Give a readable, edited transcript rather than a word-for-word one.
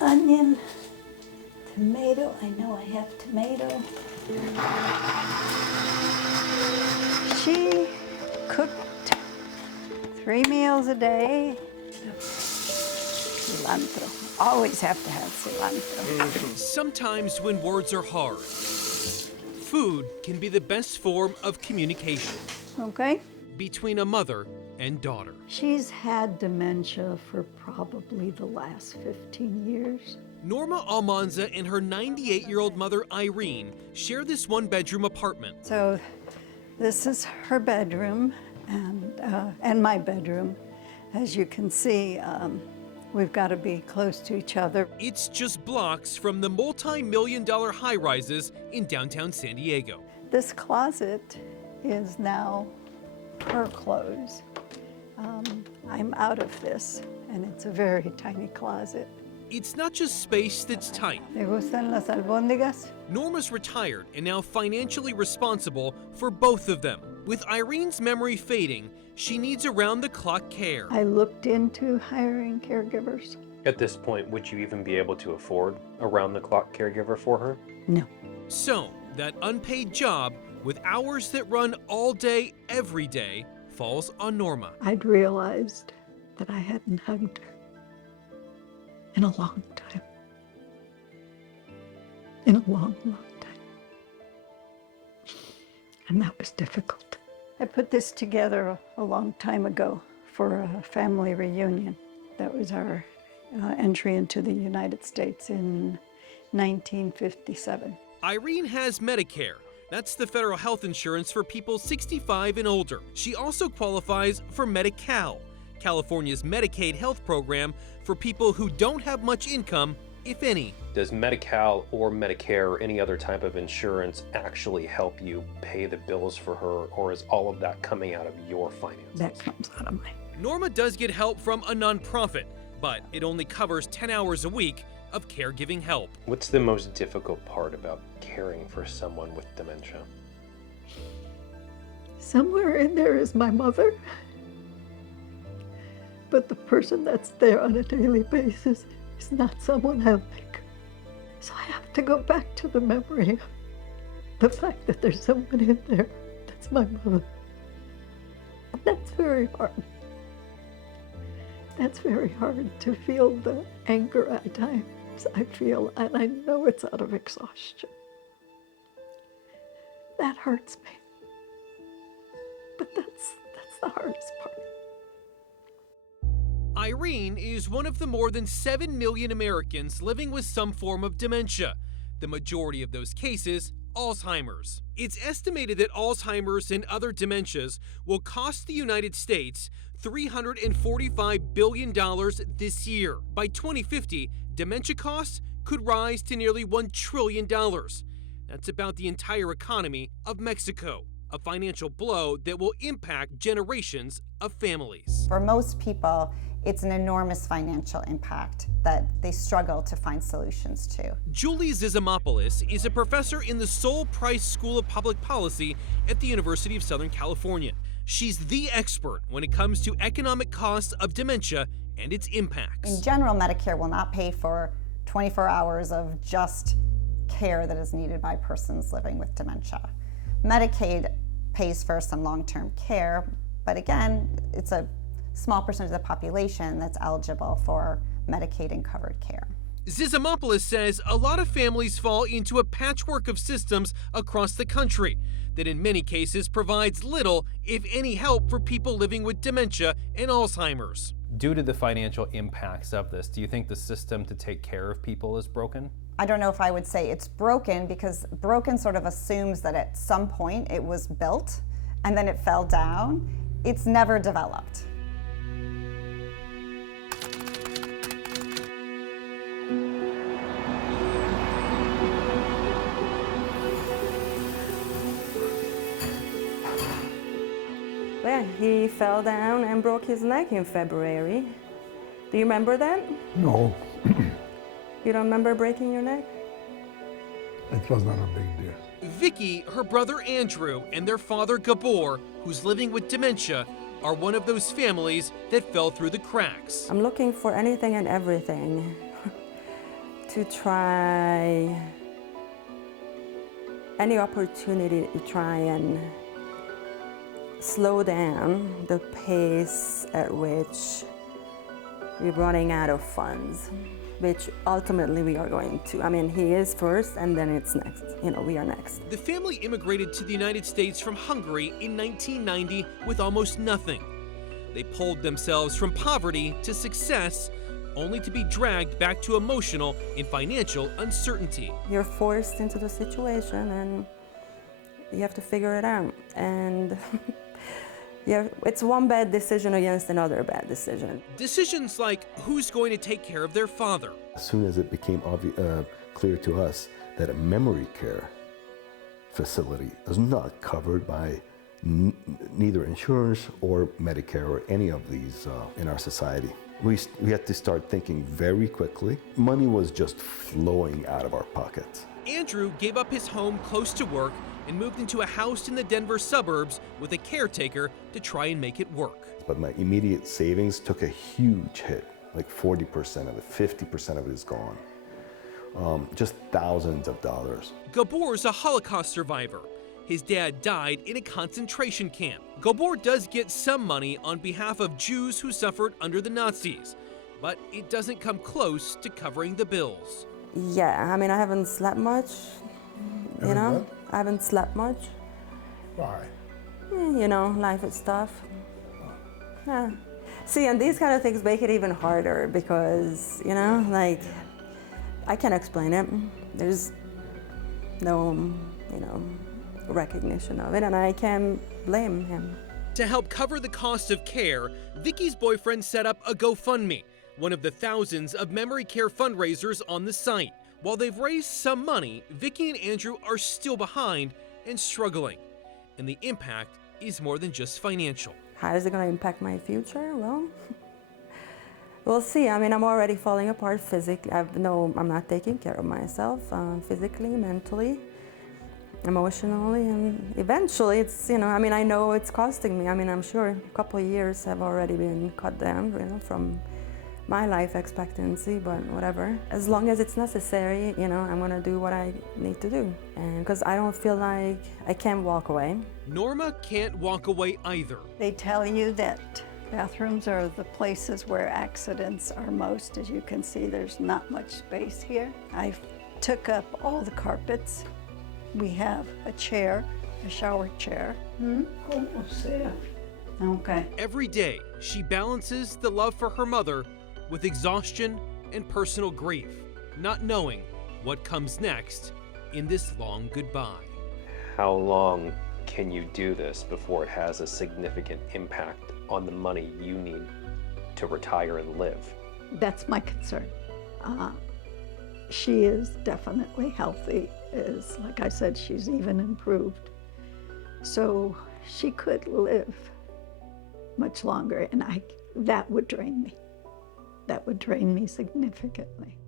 onion, tomato. I know I have tomato. She cooked 3 meals a day. Cilantro. Always have to have cilantro. Sometimes when words are hard, food can be the best form of communication Okay? between a mother and daughter. She's had dementia for probably the last 15 years. Norma Almanza and her 98-year-old mother, Irene, share this one-bedroom apartment. So this is her bedroom and my bedroom. As you can see, we've got to be close to each other. It's just blocks from the multi-million-dollar high-rises in downtown San Diego. This closet is now her clothes. I'm out of this, and it's a very tiny closet. It's not just space that's tight. ¿Te gustan las albóndigas? Norma's retired and now financially responsible for both of them. With Irene's memory fading, she needs around-the-clock care. I looked into hiring caregivers. At this point, would you even be able to afford a round-the-clock caregiver for her? No. So, that unpaid job with hours that run all day, every day, falls on Norma. I'd realized that I hadn't hugged her in a long time. In a long, long time. And that was difficult. I put this together a long time ago for a family reunion. That was our entry into the United States in 1957. Irene has Medicare. That's the federal health insurance for people 65 and older. She also qualifies for Medi-Cal, California's Medicaid health program for people who don't have much income, if any. Does Medi-Cal or Medicare or any other type of insurance actually help you pay the bills for her, or is all of that coming out of your finances? That comes out of mine. Norma does get help from a nonprofit, but it only covers 10 hours a week of caregiving help. What's the most difficult part about caring for someone with dementia? Somewhere in there is my mother. But the person that's there on a daily basis is not someone I like. So I have to go back to the memory of the fact that there's someone in there that's my mother. And that's very hard. That's very hard to feel the anger at times I feel, and I know it's out of exhaustion. That hurts me. But that's the hardest part. Irene is one of the more than 7 million Americans living with some form of dementia. The majority of those cases, Alzheimer's. It's estimated that Alzheimer's and other dementias will cost the United States $345 billion this year. By 2050, dementia costs could rise to nearly $1 trillion. That's about the entire economy of Mexico. A financial blow that will impact generations of families. For most people, it's an enormous financial impact that they struggle to find solutions to. Julie Zizimopoulos is a professor in the Sol Price School of Public Policy at the University of Southern California. She's the expert when it comes to economic costs of dementia and its impacts. In general, Medicare will not pay for 24 hours of just care that is needed by persons living with dementia. Medicaid pays for some long-term care, but again, it's a small percentage of the population that's eligible for Medicaid and covered care. Zizimopoulos says a lot of families fall into a patchwork of systems across the country that in many cases provides little, if any, help for people living with dementia and Alzheimer's. Due to the financial impacts of this, do you think the system to take care of people is broken? I don't know if I would say it's broken, because broken sort of assumes that at some point it was built and then it fell down. It's never developed. Well, he fell down and broke his neck in February. Do you remember that? No, You don't remember breaking your neck? it was not a big deal. Vicky, her brother Andrew, and their father Gabor, who's living with dementia, are one of those families that fell through the cracks. I'm looking for anything and everything. to try any opportunity to try and slow down the pace at which we're running out of funds, which ultimately we are going to. I mean, he is first and then it's next. You know, we are next. The family immigrated to the United States from Hungary in 1990 with almost nothing. They pulled themselves from poverty to success, only to be dragged back to emotional and financial uncertainty. You're forced into the situation and you have to figure it out. And yeah, it's one bad decision against another bad decision. Decisions like who's going to take care of their father. As soon as it became clear to us that a memory care facility is not covered by neither insurance or Medicare or any of these in our society, we had to start thinking very quickly. Money was just flowing out of our pockets. Andrew gave up his home close to work and moved into a house in the Denver suburbs with a caretaker to try and make it work. But my immediate savings took a huge hit, like 40% of it, 50% of it is gone. Just thousands of dollars. Gabor's a Holocaust survivor. His dad died in a concentration camp. Gabor does get some money on behalf of Jews who suffered under the Nazis, but it doesn't come close to covering the bills. Yeah, I mean, I haven't slept much, you know? what? I haven't slept much. Why? You know, life is tough. Yeah. See, and these kind of things make it even harder because, you know, like, I can't explain it. There's no, you know, recognition of it, and I can't blame him. To help cover the cost of care, Vicky's boyfriend set up a GoFundMe, one of the thousands of memory care fundraisers on the site. While they've raised some money, Vicky and Andrew are still behind and struggling. And the impact is more than just financial. How is it going to impact my future? Well, we'll see. I mean, I'm already falling apart physically. I'm not taking care of myself physically, mentally, emotionally, and eventually it's, you know, I mean, I know it's costing me. I mean, I'm sure a couple of years have already been cut down, you know, from my life expectancy, but whatever. As long as it's necessary, you know, I'm gonna do what I need to do. And because I don't feel like I can walk away. Norma can't walk away either. They tell you that bathrooms are the places where accidents are most. As you can see, there's not much space here. I took up all the carpets. We have a chair, a shower chair. Almost there. Okay. Every day, she balances the love for her mother with exhaustion and personal grief, not knowing what comes next in this long goodbye. How long can you do this before it has a significant impact on the money you need to retire and live? That's my concern. She is definitely healthy. Like I said, she's even improved. So she could live much longer, and that would drain me. That would drain me significantly.